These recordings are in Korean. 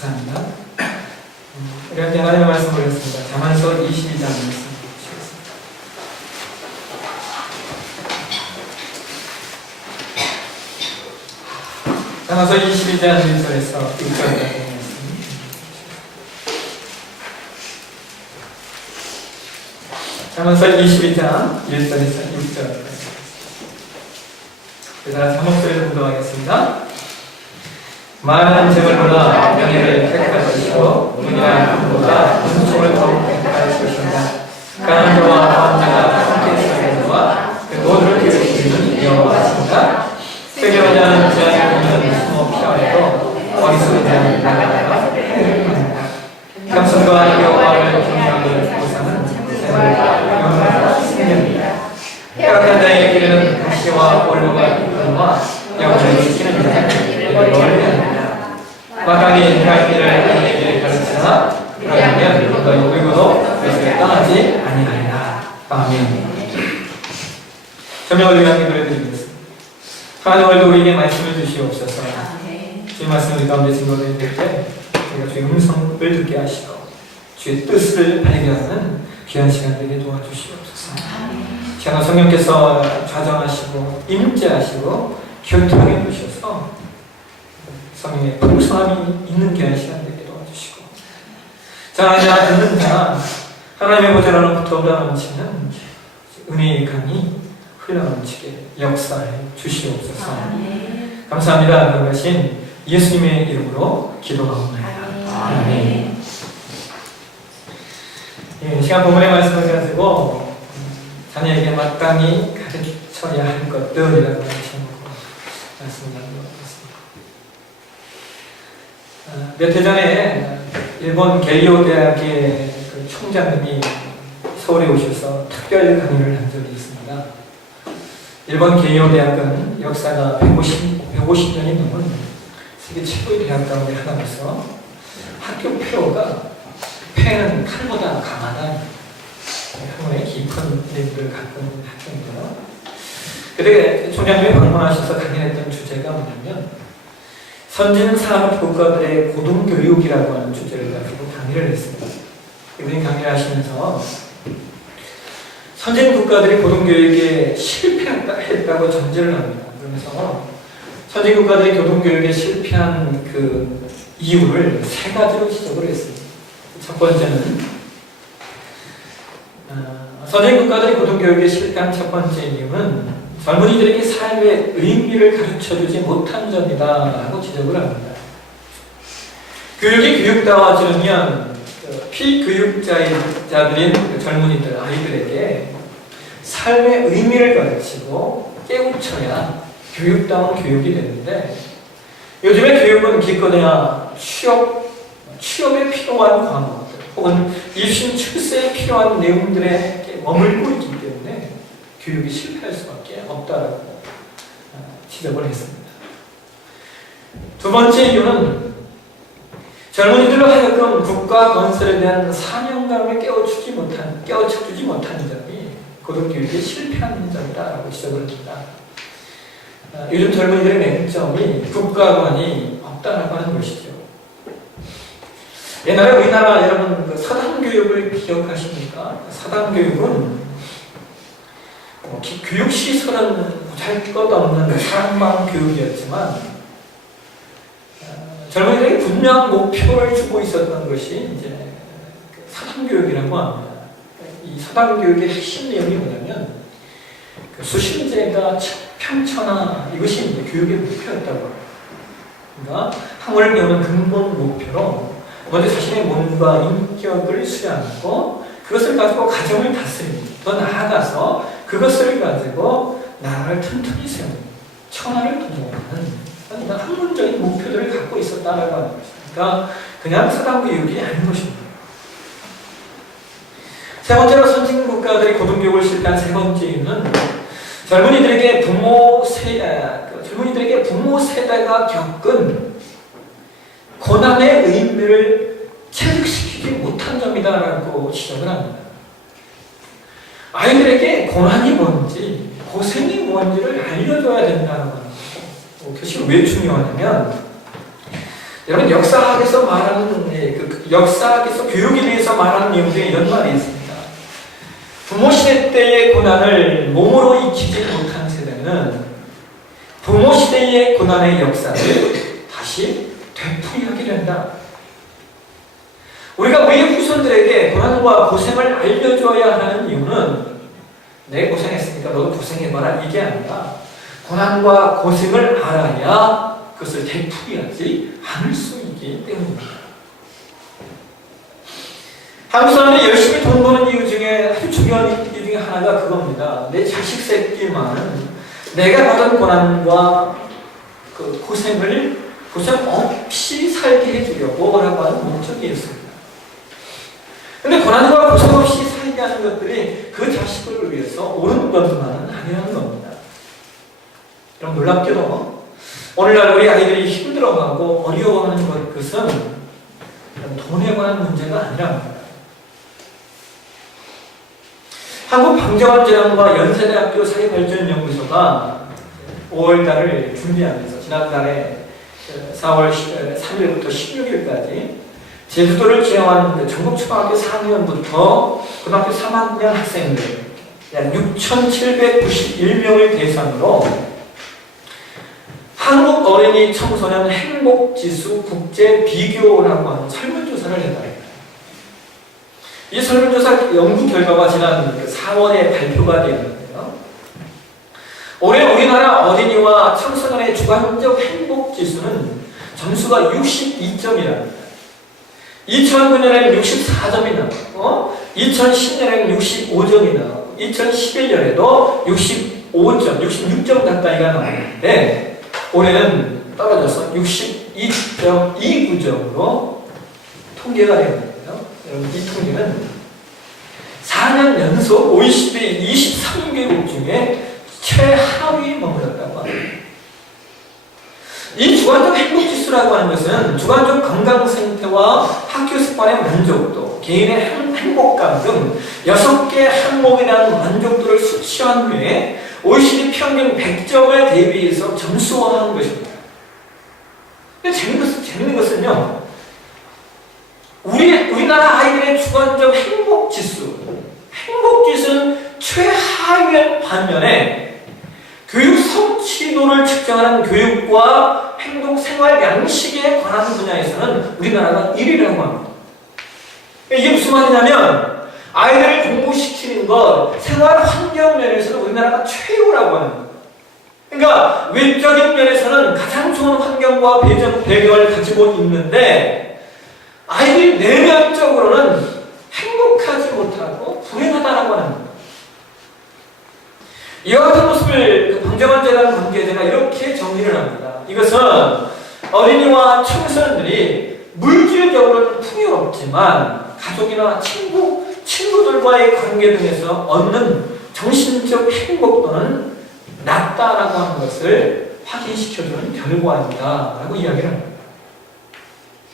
감사합니다. 우리 함께 하나님의 말씀 보겠습니다. 잠언서 22장 말씀 보시겠습니다. 잠언서 22장 1절에서 6절까지 잠언서 22장 1절에서 6절까지 그다음 사목소리를 공동하겠습니다. 많은 재물보다 명예를 택할 것이고 은이나 금보다 은총을 더욱 택할 것이다. 강한 자와 왕자가 함께 있는 자와 그 모두를 기르시는 여호와이시다. 세계와 자는 지하에 보면 숨어 피하여도 어리석은 자는 나가다가 겸손과 여호와를 경외하는 보상은 생활과 영원한 생명이다. 해악한 자의 길은 가시와 올무가 있거니와 영혼을 지키는 자는 멀리 마땅히 갈 길을 아내에게 가르치나 그러면 너희 울고도 그것을 떠나지 아니하리라. 아멘. 저녁을 위한 기도를 드리겠습니다. 하나님 오늘도 우리에게 말씀을 주시옵소서. 주의 말씀을 우리 가운데 증거를 드릴 때 우리가 주의 음성을 듣게 하시고 주의 뜻을 발견하는 귀한 시간 되게 도와주시옵소서. 지난 성령께서 좌정하시고 임재하시고 교통해 주셔서 성령의 풍성함이 있는 귀한 시간 되게 도와주시고 자 이제 듣는 자 하나님의 보좌로부터 흘러넘치는 은혜의 강이 흘러넘치게 역사해 주시옵소서. 감사합니다. 그러신 예수님의 이름으로 기도하옵나이다. 아멘. 예, 시간 본문의 말씀을 가지고 자녀에게 마땅히 가르쳐야 할 것들이라고 하시는 말씀을 나누겠습니다. 몇 해 전에 일본 갤리오 대학의 그 총장님이 서울에 오셔서 특별 강의를 한 적이 있습니다. 일본 갤리오 대학은 역사가 150년이 넘은 세계 최고의 대학 가운데 하나로서 학교 표가 폐는 칼보다 강하다. 학문의 깊은 내부를 갖고 있는 학교인데요. 그때 총장님이 방문하셔서 강의했던 주제가 뭐냐면 선진 산업 국가들의 고등교육이라고 하는 주제를 가지고 강의를 했습니다. 이분이 강의를 하시면서 선진 국가들이 고등교육에 실패했다고 전제를 합니다. 그러면서 선진 국가들이 고등교육에 실패한 그 이유를 세 가지로 지적을 했습니다. 첫 번째는 선진 국가들이 고등교육에 실패한 첫 번째 이유는 젊은이들에게 삶의 의미를 가르쳐주지 못한 점이다라고 지적을 합니다. 교육이 교육다워지려면 피교육자들인 젊은이들, 아이들에게 삶의 의미를 가르치고 깨우쳐야 교육다운 교육이 되는데 요즘의 교육은 기껏해야 취업에 필요한 과목들 혹은 입신 출세에 필요한 내용들에 머물고 있기 때문에 교육이 실패할 수밖에 없다라고 지적을 했습니다. 두 번째 이유는 젊은이들로 하여금 국가 건설에 대한 사명감을 깨워주지 못한 점이 고등교육에 실패한 점이다라고 지적을 합니다. 요즘 젊은이들의 맹점이 국가관이 없다라고 하는 것이죠. 옛날에 우리나라 여러분 그 사당교육을 기억하십니까? 사당교육은 교육시설은 보잘것없는 사랑방 교육이었지만 젊은이들에게 분명한 목표를 주고 있었던 것이 이제 사당교육이라고 합니다. 이 사당교육의 핵심 내용이 뭐냐면 수신제가 평천하 이것이 이제 교육의 목표였다고 합니다. 그러니까 학문을 배우는 근본 목표로 먼저 자신의 몸과 인격을 수양하고 그것을 가지고 가정을 다스리고 더 나아가서 그것을 가지고 나라를 튼튼히 세우는 천하를 도모하는 학문적인 목표들을 갖고 있었다라고 하는 것입니다. 그러니까 그냥 사당교육이 아닌 것입니다. 세 번째로 선진국가들이 고등교육을 실패한 세 번째 이유는 젊은이들에게 부모 세대가 겪은 고난의 의미를 체득시키지 못한 점이다라고 지적을 합니다. 아이들에게 고난이 뭔지, 고생이 뭔지를 알려줘야 된다는 거예요. 그것이 왜 중요하냐면 여러분 역사학에서 말하는 역사학에서 교육에 대해서 말하는 내용 중에 이런 말이 있습니다. 부모 시대 때의 고난을 몸으로 익히지 못한 세대는 부모 시대의 고난의 역사를 다시 되풀이하게 된다. 우리가 우리의 후손들에게 고난과 고생을 알려줘야 하는 이유는 내 고생했으니까 너도 고생해봐라 이게 아니라 고난과 고생을 알아야 그것을 되풀이하지 않을 수 있기 때문입니다. 한국 사람들이 열심히 돈 버는 이유 중에 아주 중요한 이유 중에 하나가 그겁니다. 내 자식 새끼만은 내가 받은 고난과 그 고생 없이 살게 해주려고 라고 하는 목적이 있습니다. 근데 고난과 고생 없이 살게 하는 것들이 그 자식을 위해서 옳은 것만은 아니라는 겁니다. 그럼 놀랍게도 오늘날 우리 아이들이 힘들어하고 어려워하는 것은 돈에 관한 문제가 아니랍니다. 한국방정환재단과 연세대학교 사회발전연구소가 5월달을 준비하면서 지난달에 4월 3일부터 16일까지 제주도를 지향한 전국 초등학교 4학년부터 고등학교 3학년 학생들 약 6,791명을 대상으로 한국 어린이 청소년 행복지수 국제 비교라고 하는 설문조사를 했다. 이 설문조사 연구 결과가 지난 4월에 발표가 되었는데요. 올해 우리나라 어린이와 청소년의 주관적 행복지수는 점수가 62점이랍니다. 2009년에는 64점이 나왔고 2010년에는 65점이 나왔고 2011년에도 65점, 66점 가까이가 나왔는데 올해는 떨어져서 62.29점으로 통계가 되었는데요. 여러분 이 통계는 4년 연속 OECD 23개국 중에 최하위에 머물렀다고 합니다. 이 주관적 행복지수라고 하는 것은 주관적 건강 상태와 학교 습관의 만족도, 개인의 행복감 등 6개 항목에 대한 만족도를 수치한 후에 OECD 평균 100점에 대비해서 점수화한 것입니다. 근데 재밌는 것은요, 우리나라 아이들의 주관적 행복지수는 최하위의 반면에 교육 성취도를 측정하는 교육과 행동 생활 양식에 관한 분야에서는 우리나라가 1위라고 합니다. 이게 무슨 말이냐면 아이들을 공부시키는 것, 생활 환경 면에서는 우리나라가 최고라고 하는 거예요. 그러니까 외적인 면에서는 가장 좋은 환경과 배경을 가지고 있는데 아이들이 내면적으로는 행복하지 못하고 불행하다라고 하는 거예요. 이와 같은 모습을 방정환재단 관계자가 이렇게 정리를 합니다. 이것은 어린이와 청소년들이 물질적으로는 풍요롭지만 가족이나 친구들과의 관계 등에서 얻는 정신적 행복도는 낮다라고 하는 것을 확인시켜주는 결과입니다. 라고 이야기를 합니다.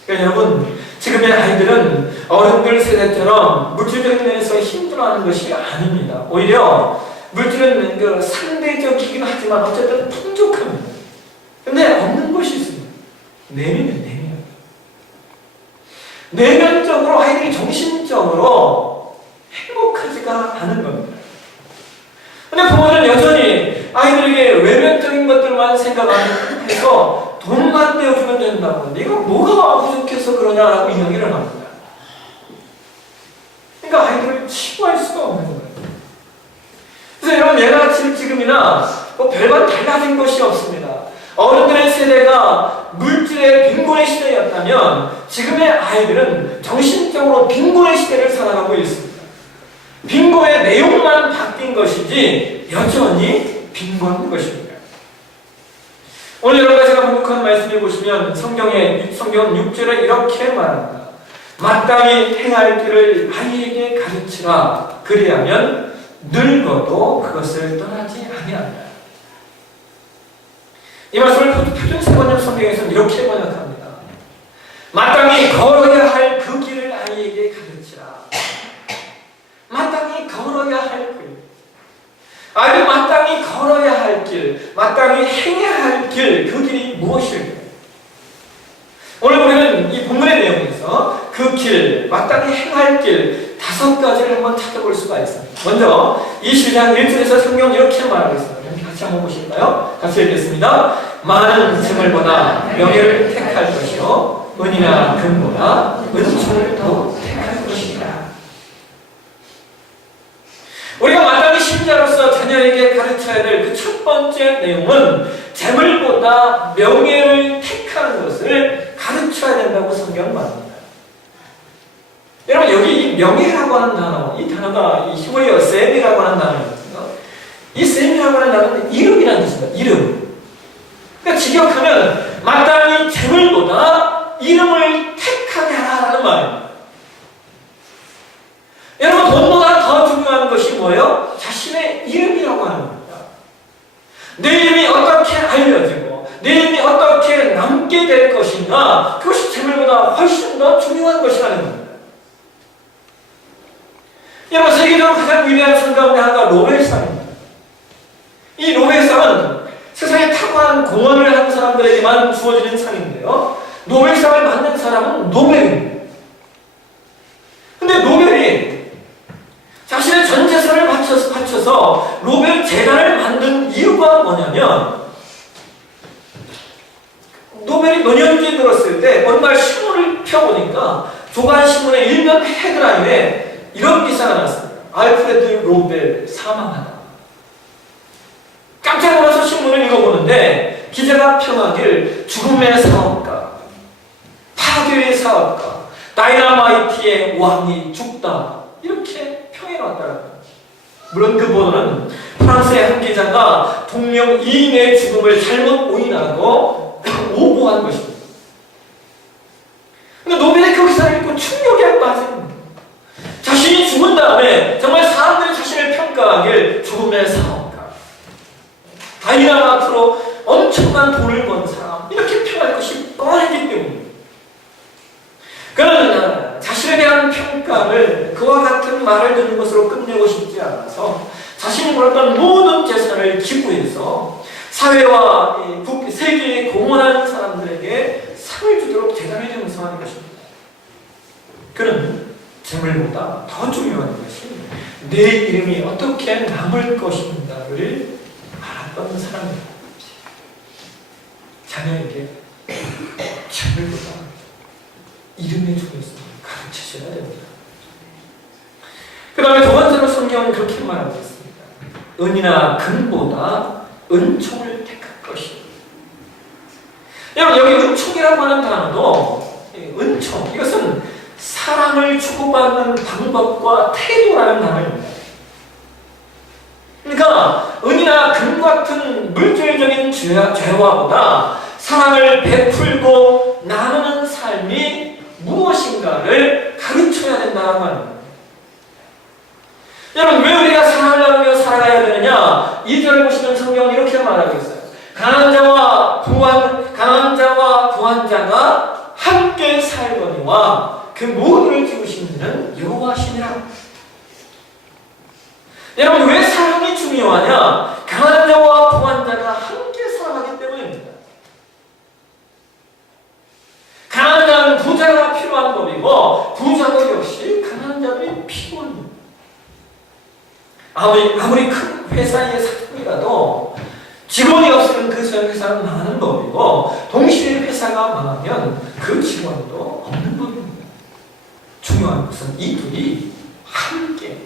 그러니까 여러분, 지금의 아이들은 어른들 세대처럼 물질적인 면에서 힘들어하는 것이 아닙니다. 오히려 물질은 상대적이긴 하지만 어쨌든 풍족합니다. 근데 없는 것이 있습니다. 내면적으로 아이들이 정신적으로 행복하지가 않은 겁니다. 근데 부모는 여전히 아이들에게 외면적인 것들만 생각해서 돈만 내어주면 된다고. 네가 뭐가 부족해서 그러냐라고 이야기를 합니다. 그러니까 아이들을 치부할 수가 없는 거예요. 그래서 여러분, 얘가 지금이나 별반 달라진 것이 없습니다. 어른들의 세대가 물질의 빈곤의 시대였다면 지금의 아이들은 정신적으로 빈곤의 시대를 살아가고 있습니다. 빈곤의 내용만 바뀐 것이지 여전히 빈곤인 것입니다. 오늘 여러 가지가 반복하는 말씀을 보시면 성경은 6절에 이렇게 말합니다. 마땅히 행할 길을 아이에게 가르치라. 그리하면 늙어도 그것을 떠나지 아니하리라. 이 말씀을 표준세번역 성경에서는 이렇게 번역합니다. 마땅히 걸어야 할 그 길을 아이에게 가르치라. 마땅히 걸어야 할 길. 아이들 마땅히 걸어야 할 길, 마땅히 행해야 할 길, 그 길이 무엇일까요? 오늘 우리가 길, 마땅히 행할 길 5가지를 한번 찾아볼 수가 있습니다. 먼저 이 시장 1절에서 성경 이렇게 말하고 있습니다. 같이 한번 보실까요? 같이 읽겠습니다. 많은 재물보다 명예를 택할 것이요 은이나 금보다 은총을 더 택할 것이다. 우리가 마땅히 신자로서 자녀에게 가르쳐야 될 그 첫 번째 내용은 재물보다 명예를 택하는 것을 가르쳐야 된다고 성경은 말합니다. 여러분 여기 이 명예라고 하는 단어, 이 단어가 이 히브리어 셈이라고 하는 단어거든요. 이 셈이라고 하는 단어는 이름이라는 뜻입니다. 이름. 그러니까 직역하면 마땅히 재물보다 이름을 택하게 하라는 말입니다. 여러분 돈보다 더 중요한 것이 뭐예요? 자신의 이름이라고 하는 겁니다. 내 이름이 어떻게 알려지고 내 이름이 어떻게 남게 될 것인가, 그것이 재물보다 훨씬 더 중요한 것이라는 겁니다. 여러분 세계적으로 가장 위대한 상 가운데 하나가 노벨상입니다. 이 노벨상은 세상에 탁월한 공헌을 한 사람들에게만 주어지는 상인데요, 노벨상을 받는 사람은 노벨입니다. 근데 노벨이 자신의 전 재산을 바쳐서 노벨 재단을 만든 이유가 뭐냐면, 노벨이 몇 년 뒤에 들었을 때 어느 날 신문을 펴보니까 조간신문의 일면 헤드라인에 이런 기사가 났습니다. 알프레드 노벨 사망하다. 깜짝 놀라서 신문을 읽어보는데 기자가 평하길 죽음의 사업가, 파괴의 사업가, 다이너마이트의 왕이 죽다, 이렇게 평해놨더라고요. 물론 그 보도는 프랑스의 한 기자가 동명 이인의 죽음을 잘못 오인하고 오보한 것입니다. 근데 노벨의 그 기사를 읽고 충격에 빠집니다. 자신이 죽은 다음에 정말 사람들이 자신을 평가하길 죽음의 사업가, 다이너마이트로 엄청난 돈을 번 사람, 이렇게 평할 것이 뻔했기 때문입니다. 그는 자신에 대한 평가를 그와 같은 말을 듣는 것으로 끝내고 싶지 않아서 자신이 벌었던 모든 재산을 기부해서 사회와 세계에 공헌한 사람들에게 상을 주도록 재단을 형성하는 것입니다. 그는 재물보다 더 중요한 것이 내 이름이 어떻게 남을 것인가를 알았던 사람입니다. 자녀에게 재물보다 이름의 중요성을 가르치셔야 됩니다. 그 다음에 두 번째로 성경은 그렇게 말하고 있습니다. 은이나 금보다 은총을 택할 것이다. 여러분 여기 은총이라고 하는 단어도, 은총, 이것은 사랑을 주고받는 방법과 태도라는 단어입니다. 그러니까 은이나 금 같은 물질적인 죄와보다 사랑을 베풀고 나누는 삶이 무엇인가를 가르쳐야 된다는 말입니다. 여러분 왜 우리가 사랑을 나누며 살아가야 되느냐? 2절을 보시면 성경은 이렇게 말하고 있어요. 가난한 자와 부한자가 함께 살거니와 그 모두를 지으신 이는 여호와시니라. 여러분 왜 사랑이 중요하냐? 가난한 자와 부한자가 함께 살아가기 때문입니다. 가난한 자는 부자가 필요한 법이고 부자도 역시 가난한 자들이 필요합니다. 아무리 큰 회사의 사장이라도 직원이 없으면 그 회사는 망하는 법이고, 동시에 회사가 망하면 그 직원도 없는 법입니다. 중요한 것은 이 둘이 함께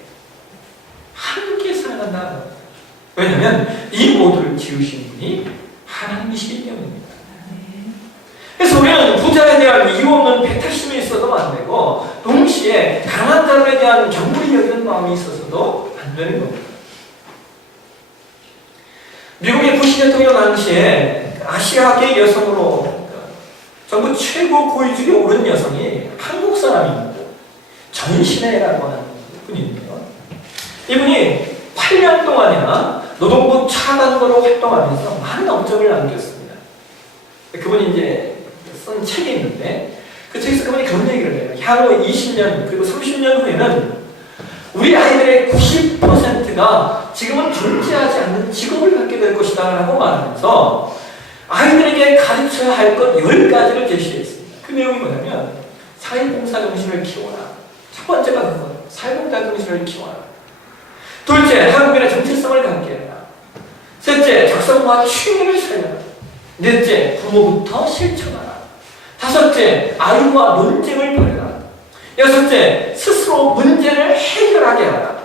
살아간다는 겁니다. 왜냐하면 이 모두를 지으신 분이 하나님이시기 때문입니다. 그래서 우리는 부자에 대한 이유 없는 배타심이 있어도 안 되고, 동시에 가난한 자들에 대한 경물이 여기는 마음이 있어서도 안 되는 겁니다. 미국의 부시 대통령 당시에 아시아계 여성으로 전국 최고 고위직에 오른 여성이 한국 사람입니다. 전신혜라고 하는 분인데요. 이분이 8년 동안이나 노동부 차관으로 활동하면서 많은 업적을 남겼습니다. 그분이 이제 쓴 책이 있는데 그 책에서 그분이 그런 얘기를 해요. 향후 20년 그리고 30년 후에는 우리 아이들의 90%가 지금은 존재하지 않는 직업을 갖게 될 것이다 라고 말하면서 아이들에게 가르쳐야 할 것 10가지를 제시했습니다. 그 내용이 뭐냐면, 사회봉사 정신을 키워라. 첫 번째가 그거예요. 사회봉사 정신을 키워라. 둘째, 한국인의 정체성을 갖게 해라. 셋째, 작성과 취미를 살려라. 넷째, 부모부터 실천하라. 다섯째, 아이와 논쟁을 벌여라. 여섯째, 스스로 문제를 해결하게 하라.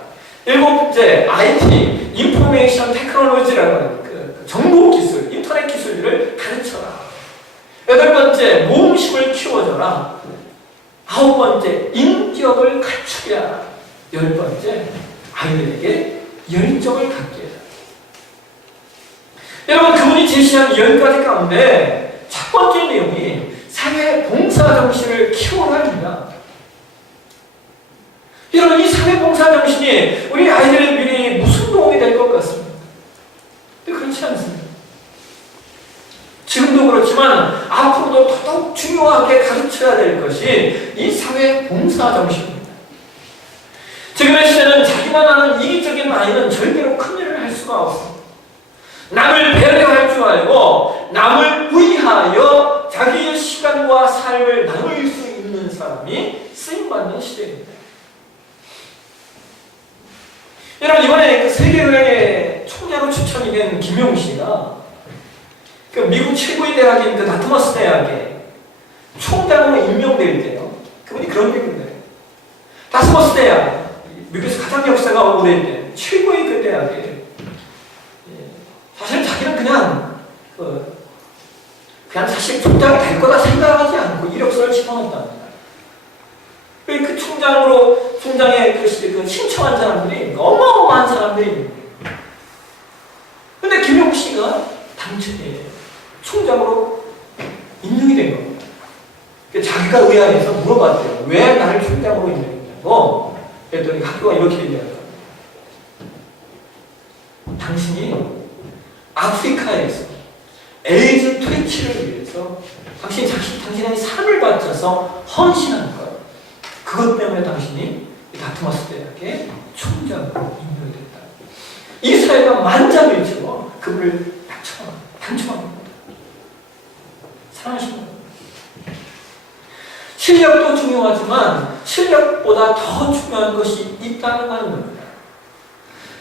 일곱째, IT, 인포메이션 테크놀로지라고 하는 그 정보 기술, 인터넷 기술을 가르쳐라. 여덟 번째, 모험심을 키워줘라. 아홉 번째, 인격을 갖추게 하라. 열 번째, 아이들에게 열정을 갖게 해라. 여러분, 그분이 제시한 10가지 가운데 첫 번째 내용이 사회 봉사 정신을 키워라입니다. 여러분, 이 사회 봉사 정신이 우리 아이들의 미래에 무슨 도움이 될 것 같습니다. 근데 그렇지 않습니다. 지금도 그렇지만 앞으로도 더더욱 중요하게 가르쳐야 될 것이 이 사회 봉사 정신입니다. 지금의 시대는 자기만 하는 이기적인 아이는 절대로 큰 일을 할 수가 없습니다. 남을 배려할 줄 알고 남을 위하여 자기의 시간과 삶을 나눌 수 있는 사람이 쓰임받는 시대입니다. 여러분, 이번에 그 세계의회 총재로 추천이 된 김용씨가 그 미국 최고의 대학인 그 다트머스 대학에 총장으로 임명될 때요. 그분이 그런 얘기인데, 다트머스 대학, 미국에서 가장 역사가 오래된 최고의 그 대학에 사실 자기는 그냥 사실 총장이 될 거다 생각하지 않고 이력서를 집어넣었답니다. 그 총장의 그 신청한 사람들이 어마어마한 사람들입니다. 근데 김용 씨가 당첨이 총장으로 임명이 된 겁니다. 자기가 의아해서 물어봤대요. 왜 나를 총장으로 임명했냐고. 그랬더니 학교가 이렇게 얘기하더라고요. 당신이 아프리카에서 에이즈 퇴치를 위해서 당신의 삶을 바쳐서 헌신한 것. 그것 때문에 당신이 다트머스 대학의 총장으로 임명이 됐다. 이 사회가 만장일치로 그를 당첨한 겁니다. 사랑하시는 겁니다. 실력도 중요하지만 실력보다 더 중요한 것이 있다는 겁니다.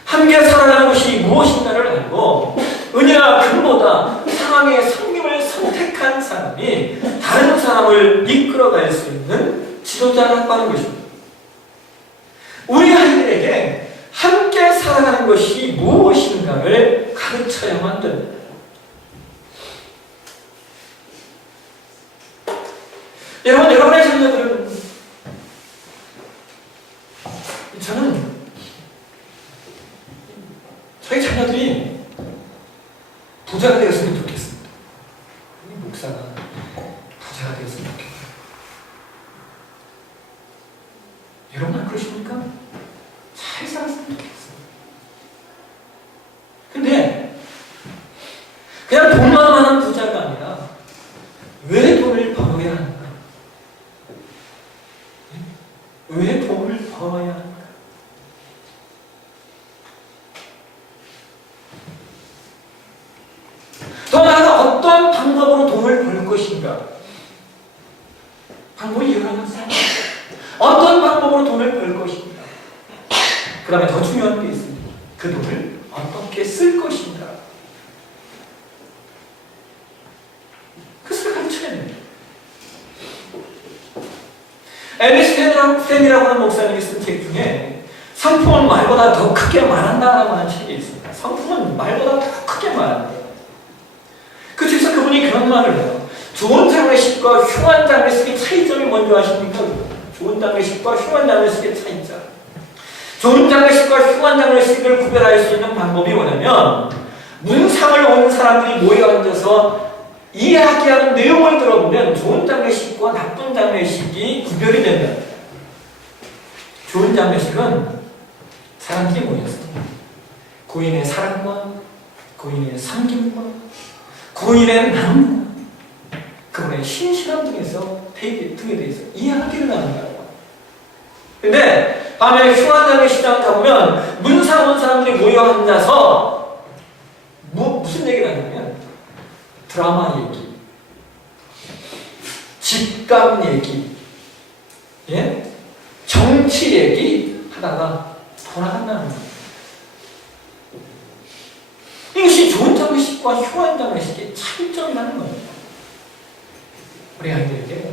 함께 살아가는 것이 무엇인가를 알고 은혜와 금보다 상황의 성김을 선택한 사람이 다른 사람을 이끌어갈 수 있는 지도자라고 하는 것입니다. 우리 아이들에게 함께 살아가는 것이 무엇인가를 가르쳐야만 됩니다. 여러분의 자녀들은, 저는 저희 자녀들이 부자가 되었으면 좋겠습니다. 목사가 부자가 되었으면 좋겠어요. 여러분 안 그러십니까? 잘 살았으면 좋겠어요. 근데 그냥 돈만 많은 부자가 아니라 왜 돈을 벌어야 하는가? 왜 돈을 벌어야 하는가? 또 나아가 어떤 방법으로 돈을 벌 것인가? 방법이 여러 가지. 어떤 방법으로 돈을 벌 것인가? 그 다음에 더 중요한 게 있습니다. 그 돈을 어떻게 쓸 것인가? 그것을 가르쳐야 됩니다. 앨리스 펜이라고 하는 목사님이 쓴 책 중에 성품은 말보다 더 크게 말한다라고 하는 책이 있습니다. 성품은 말보다 더 크게 말한다. 그 책에서 그분이 그런 말을 해요. 좋은 장례식과 흉한 장례식의 차이점이 뭔지 아십니까? 좋은 장례식과 흉한 장례식의 차이점. 좋은 장례식과 흉한 장례식을 구별할 수 있는 방법이 뭐냐면, 문상을 온 사람들이 모여 앉아서 이야기하는 내용을 들어보면 좋은 장례식과 나쁜 장례식이 구별이 된다. 좋은 장례식은 사람들이 모여서 고인의 사랑과 고인의 섬김과 고인의 나눔과 그분의 신실함 등에서 등에 대해서 이야기를 나눈다고. 근데 밤에 흉한 장례식장 가보면 문상 온 사람들이 모여 앉아서 무슨 얘기를 하냐면 드라마 얘기, 집값 얘기, 정치 얘기 하다가 돌아간다는 거예요. 이것이 좋은 장례식과 흉한 장례식의 차이점이라는 겁니다. 우리 아이들에게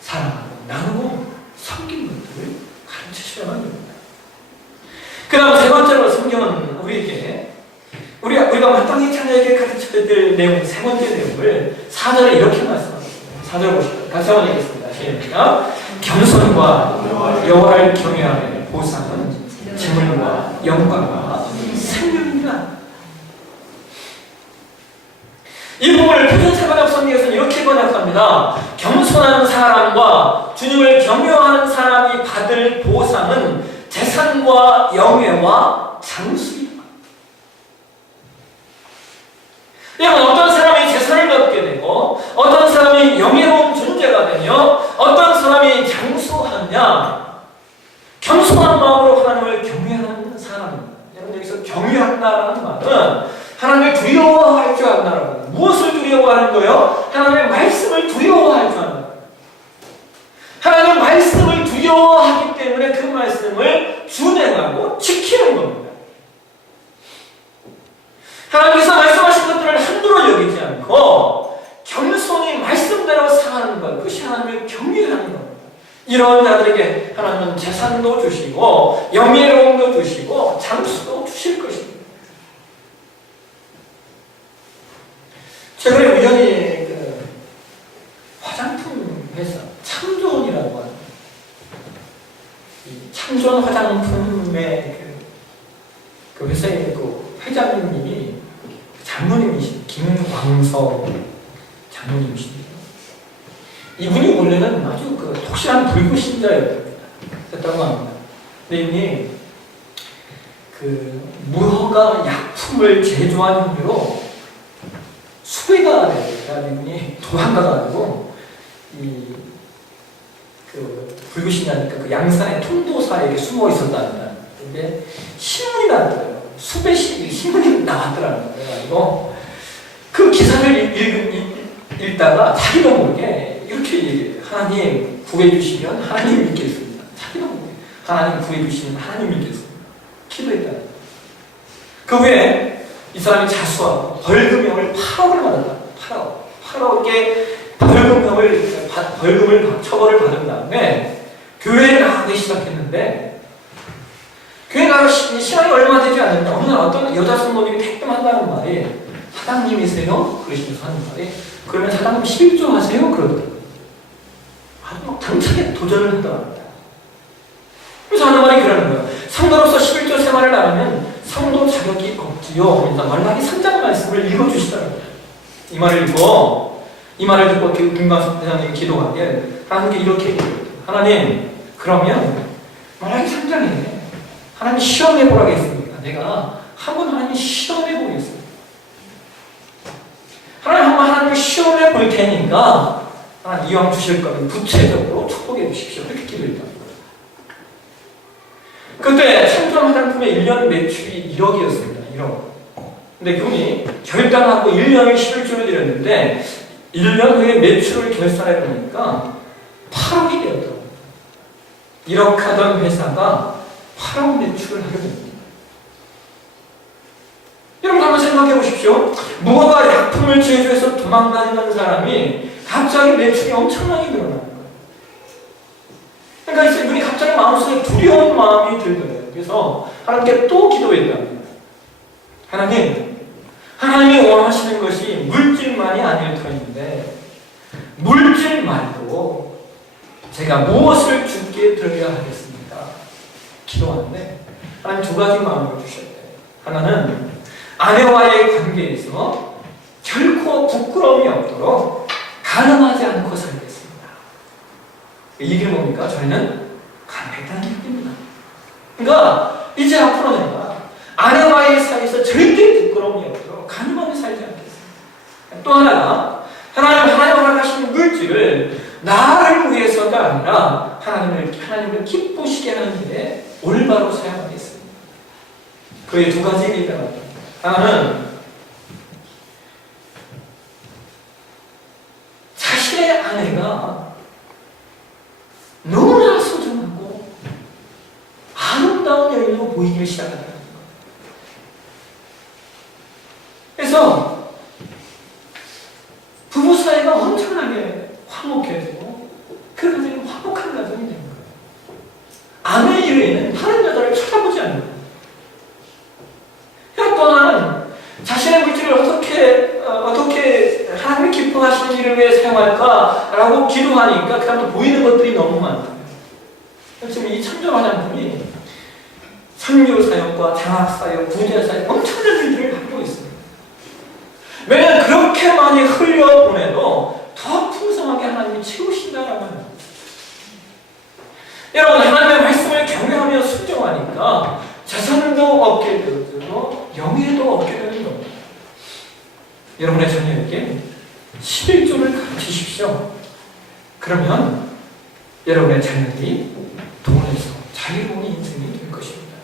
사랑하고 나누고 섬기는 것들을 가르치셔야 합니다. 그 다음 세 번째로 성경은 우리가 마땅히 자녀에게 가르쳐야 될 내용, 세 번째 내용을 4절에 이렇게 말씀하셨습니다. 4절 보시죠. 같이 한번 읽겠습니다. 시작. 겸손과 여호와를 경외함의 보상은 재물과 영광과 생명이라. 이 부분을 표준세번역 성경에서는 이렇게 번역합니다. 겸손한 사람과 주님을 경외하는 사람이 받을 보상은 재산과 영예와 장수이다. 여러분, 어떤 사람이 재산을 얻게 되고 어떤 사람이 영예로운 존재가 되며 어떤 사람이 장수하느냐, 겸손한 마음으로 하나님을 경외하는 사람입니다. 여러분, 여기서 경외한다라는 말은 하나님을 두려워할 줄 안다라는 거예요. 무엇을 두려워하는 거예요? 하나님의 말씀을 두려워할 줄 안다. 하나님의 말씀을 두려워하기 때문에 그 말씀을 준행하고 지키는 겁니다. 하나님께서 말씀하신 것들을 함부로 여기지 않고 겸손히 말씀대로 사는 것, 그것이 하나님을 경외하는 겁니다. 이런 자들에게 하나님은 재산도 주시고 영예로움도 주시고 장수도 주실 것입니다. 최근에 우연히 화장품 회사 참존이라고 하는 이 참존 화장품의 그 회사의 그 회장님이 장모님이신 김광석 장모님이십니다. 이분이 원래는 아주 독실한 불교 신자였다고 합니다. 근데 이분이 무허가 약품을 제조한 혐의로 수배가 되니까 이분이 도망가가지고 불교신자니까 양산의 통도사에게 숨어 있었답니다. 근데 신문이 나왔어요. 수배식 신문이 나왔더라고요. 그래가지고 그 기사를 읽다가 자기도 모르게 이렇게 하나님 구해주시면 하나님 믿겠습니다. 자기도 모르게 하나님 구해주시면 하나님 믿겠습니다. 기도했다. 그 후에 이 사람이 자수하고 벌금형을 8억을 받았다. 8억의 벌금을 처벌을 받은 다음에 교회에 나가기 시작했는데, 교회 나가 시간이 얼마 되지 않는데 어느 날 어떤 여자 성도님이 택뜸한다는 말이 사장님이세요? 그러시면서 하는 말이, 그러면 사장님 11조 하세요? 그러더라고요. 아주 막 당차게 도전을 하더랍니다. 그래서 하는 말이 그러는 거예요. 성도로서 11조 생활을 하면 성도 자격이 없지요. 그래서 말라기 3장 말씀을 읽어주시더라고요. 이 말을 읽고, 이 말을 듣고 김광석 회장님이 기도하기에 하나님께 이렇게 얘기해요. 하나님, 그러면 말라기 3장에 하나님 시험해보라겠습니까? 내가 한번 하나님 시험해보겠습니다. 하나님 시험해볼 테니까 하나님 이왕 주실 거면 구체적으로 축복해 주십시오. 그렇게 기도했다. 그때 참전 화장품의 1년 매출이 1억이었습니다. 1억. 근데 그분이 결단하고 1년을 11조를 드렸는데 1년 후에 매출을 결산해 보니까 8억이 되었더라고요. 1억 하던 회사가 8억 매출을 하게 됩니다. 여러분 한번 생각해 보십시오. 무허가 약품을 제조해서 도망다니는 사람이 갑자기 매출이 엄청나게 늘어나는 거예요. 그러니까 이분이 갑자기 마음속에 두려운 마음이 들더래요. 그래서 하나님께 또 기도했답니다. 하나님이 원하시는 것이 물질만이 아닐 터인데 물질 말고 제가 무엇을 주께 드려야 하겠습니까? 기도하는데 하나님 두 가지 마음을 주셨대요. 하나는 아내와의 관계에서 결코 부끄러움이 없도록 가늠하지 않고 살겠습니다. 이게 뭡니까? 저희는 가늠했다는 얘기입니다. 그러니까 이제 앞으로 내가 아내와의 사이에서 절대 부끄러움이 없도록 가늠하며 살지 않겠습니다. 또 하나가 하나님 허락하신 물질을 나를 위해서가 아니라 하나님을 기쁘시게 하는 일에 올바로 사용하겠습니다. 그의 두 가지 얘기가 나옵니다. 하나는 자신의 아내가 너무나 소중하고 보이기 시작한다는 거예요. 그래서 부부 사이가 엄청나게 화목해지고 그 가정이 화목한 가정이 되는 거예요. 아내의 일에는 다른 여자를 쳐다보지 않는 거예요. 또 나는 자신의 물질을 어떻게 하나님이 기뻐하시는 일을 위해 사용할까라고 기도하니까 그 다음에 보이는 것들이 너무 많다. 지금 이 천점 화장품이 선교 사역과 장학 사역, 구제 사역 엄청난 일들을 하고 있습니다. 왜냐하면 그렇게 많이 흘려보내도 더 풍성하게 하나님이 채우신다라고 합니다. 여러분, 하나님의 말씀을 경외하며 순종하니까 자산도 얻게 되어지고 영예도 얻게 되는 겁니다. 여러분의 자녀에게 11조를 가르치십시오. 그러면 여러분의 자녀들이 돈에서 자유로운 인생이 될 것입니다.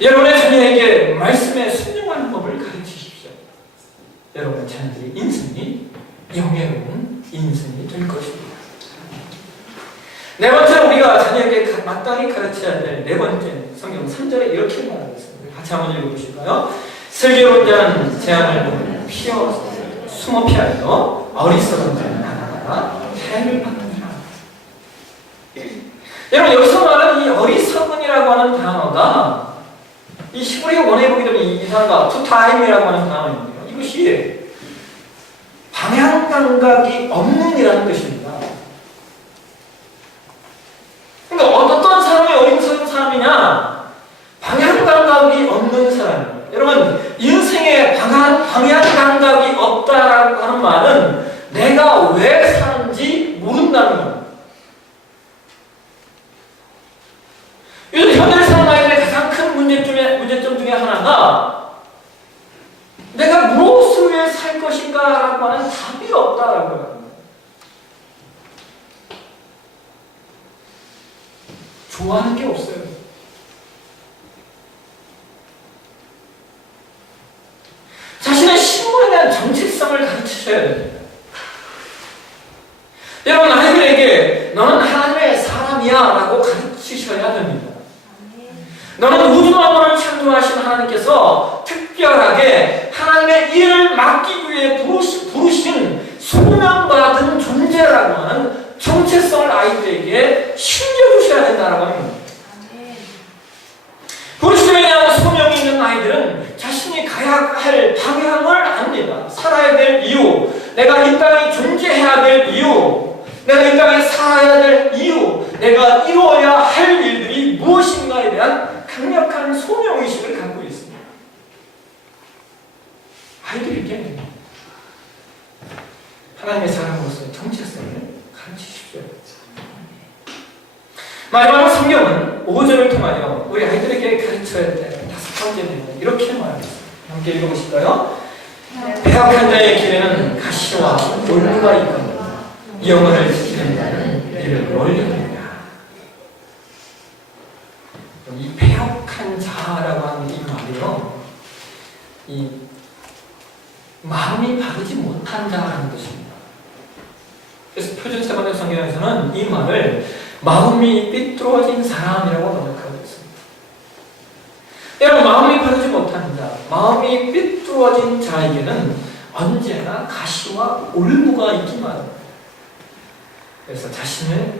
여러분의 자녀에게 말씀에 순종하는 법을 가르치십시오. 여러분의 자녀들의 인생이 영예로운 인생이 될 것입니다. 네 번째로 우리가 자녀에게 마땅히 가르쳐야 될 네 번째 성경 3절에 이렇게 말하고 있습니다. 같이 한번 읽어보실까요? 슬기로운 자는 재앙을 보면 숨어 피하여 어리석은 자는 나가다가 해를 받느니라. 여러분, 여기서 말하는 이 어리석은이라고 하는 단어가 이 히브리 원어에 보게 되면 이 단어가 투타임이라고 하는 단어인데요. 이것이 방향 감각이 없는이라는 뜻입니다. 그러니까 어떤 사람이 어리석은 사람이냐? 방향 감각이 없는 사람이에요. 여러분, 인생에 방향 감각이 없다라고 하는 말은 내가 왜 사는지 모른다는 겁니다. 요즘 현대를 사는 아이들의 가장 큰 문제점 중에 하나가 내가 무엇을 위해 살 것인가라고 하는 답이 없다라고 합니다. 좋아하는 게 없어요. 자신의 신분에 대한 정체성을 가르치셔야 됩니다. 여러분, 아이들에게 너는 하나님의 사람이야 라고 가르치셔야 됩니다. 너는 우주 만물을 창조하신 하나님께서 특별하게 하나님의 일을 맡기기 위해 부르신 소명받은 존재라고 하는 정체성을 아이들에게 심겨주셔야 된다고 합니다. 부르심에 대한 소명이 있는 아이들은 자신이 가야 할 방향을 압니다. 살아야 될 이유, 내가 이 땅에 존재해야 될 이유, 내가 이 땅에 살아야 될 이유, 내가 이루어야 할 일들이 무엇인가에 대한 강력한 소명의식을 갖고 있습니다. 아이들에게 하나님의 사람으로서의 정체성을 가르치십시오. 마지막으로 성경은 5절을 통하여 우리 아이들에게 가르쳐야 될 다섯 번째 내용 이렇게 말합니다. 함께 읽어보실까요? 배역한 자의 길에는 가시와 올무가 있거든 영혼을 지키는 자는 이를 멀리 합니다. 이 배역한 자라고 하는 이 말이요, 이 마음이 바르지 못한 자라는 뜻입니다. 그래서 표준 세번역 성경에서는 이 말을 마음이 삐뚤어진 사람이라고 번역하고 있습니다. 여러분, 마음이 바르지 못한 자, 마음이 삐뚤어진 자에게는 언제나 가시와 올무가 있기만 합니다. 그래서 자신의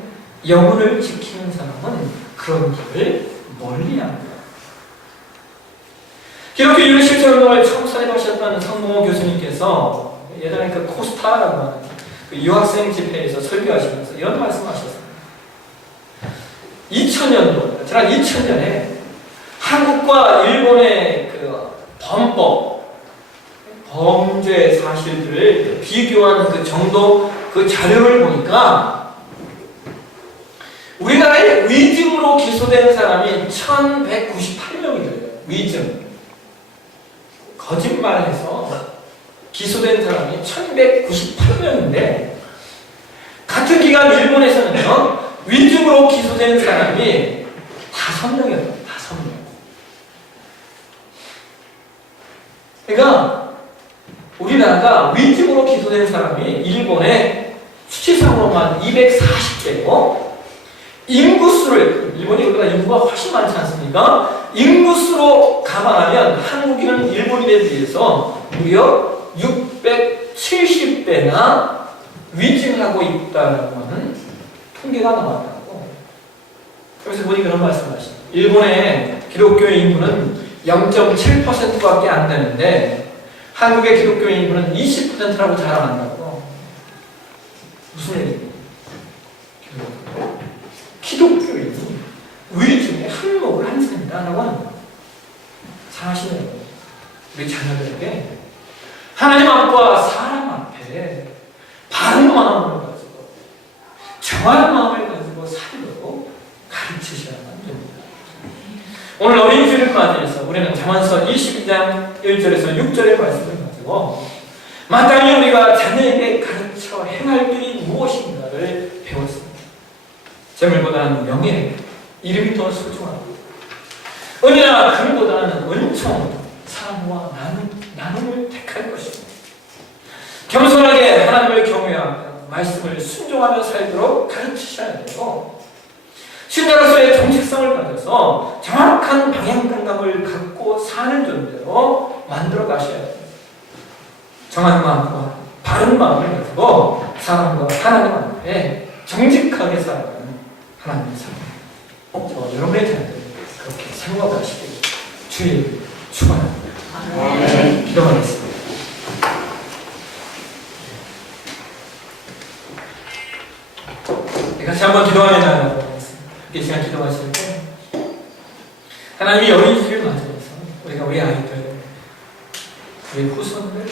영혼을 지키는 사람은 그런 길을 멀리합니다. 기독교 윤리 실천 운동을 처음 설립하셨던 성모 교수님께서 예전에 그 코스타라고 하는 그 유학생 집회에서 설교하시면서 이런 말씀하셨습니다. 2000년도, 지난 2000년에 한국과 일본의 그 범죄 사실들을 비교한 그 정도 그 자료를 보니까 우리나라에 위증으로 기소된 사람이 1198명이더래요. 위증. 거짓말해서 기소된 사람이 1198명인데 같은 기간 일본에서는요, 위증으로 기소된 사람이 5명이었어요. 5명. 그러니까 우리나라가 위증으로 기소된 사람이 일본의 수치상으로만 240개고 인구수를, 일본이 우리보다 인구가 훨씬 많지 않습니까? 인구수로 감안하면 한국인은 일본인에 비해서 무려 670배나 위증하고 있다는 통계가 나왔다고. 그래서 본인이 그런 말씀을 하시죠. 일본의 기독교의 인구는 0.7%밖에 안 되는데 한국의 기독교의 인구는 20%라고 자랑한다고. 무슨 얘기입니까? 기독교인이 위증에 한몫을 한다라고 하는 거예요. 사실은 우리 자녀들에게 하나님 앞과 사람 앞에 바른 마음을 가지고 정한 마음을 가지고 살도록 가르치셔야만 됩니다. 오늘 어린이주일을 맞이해서 우리는 잠언서 22장 1절에서 6절의 말씀을 가지고 마땅히 우리가 자녀에게 가르쳐 행할 길이 무엇인가를 배웠습니다. 재물보다는 명예, 이름이 더 소중하고 은혜나 금보다는 은총, 사랑과 나눔을 택할 것입니다. 겸손하게 하나님을 경외하며 말씀을 순종하며 살도록 가르치셔야 되고 신자로서의 정체성을 가져서 정확한 방향 감각을 갖고 사는 존재로 만들어 가셔야 됩니다. 정한 마음과 바른 마음을 가지고 사람과 하나님 앞에 정직하게 살아가는 하나님의 사랑. 여러분의 자녀들 그렇게 생각하시길 주의 축원합니다. 기도하겠습니다. 같이 한번 기도하며 나가보겠습니다. 이 시간 기도하실 때 하나님이 어린이집을 맞이해서 우리가 우리 아이들, 우리 후손들,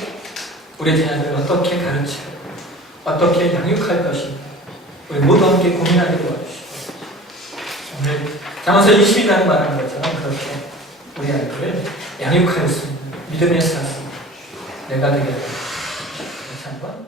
우리 자녀들을 어떻게 가르치고 어떻게 양육할 것인가 우리 모두 함께 고민하게 도와주시고 오늘 잠언서 22장에 말한 것처럼 그렇게 우리 아이들을 양육할 수 있는 믿음의 사람 내가 되게 하옵소서. 다시 한번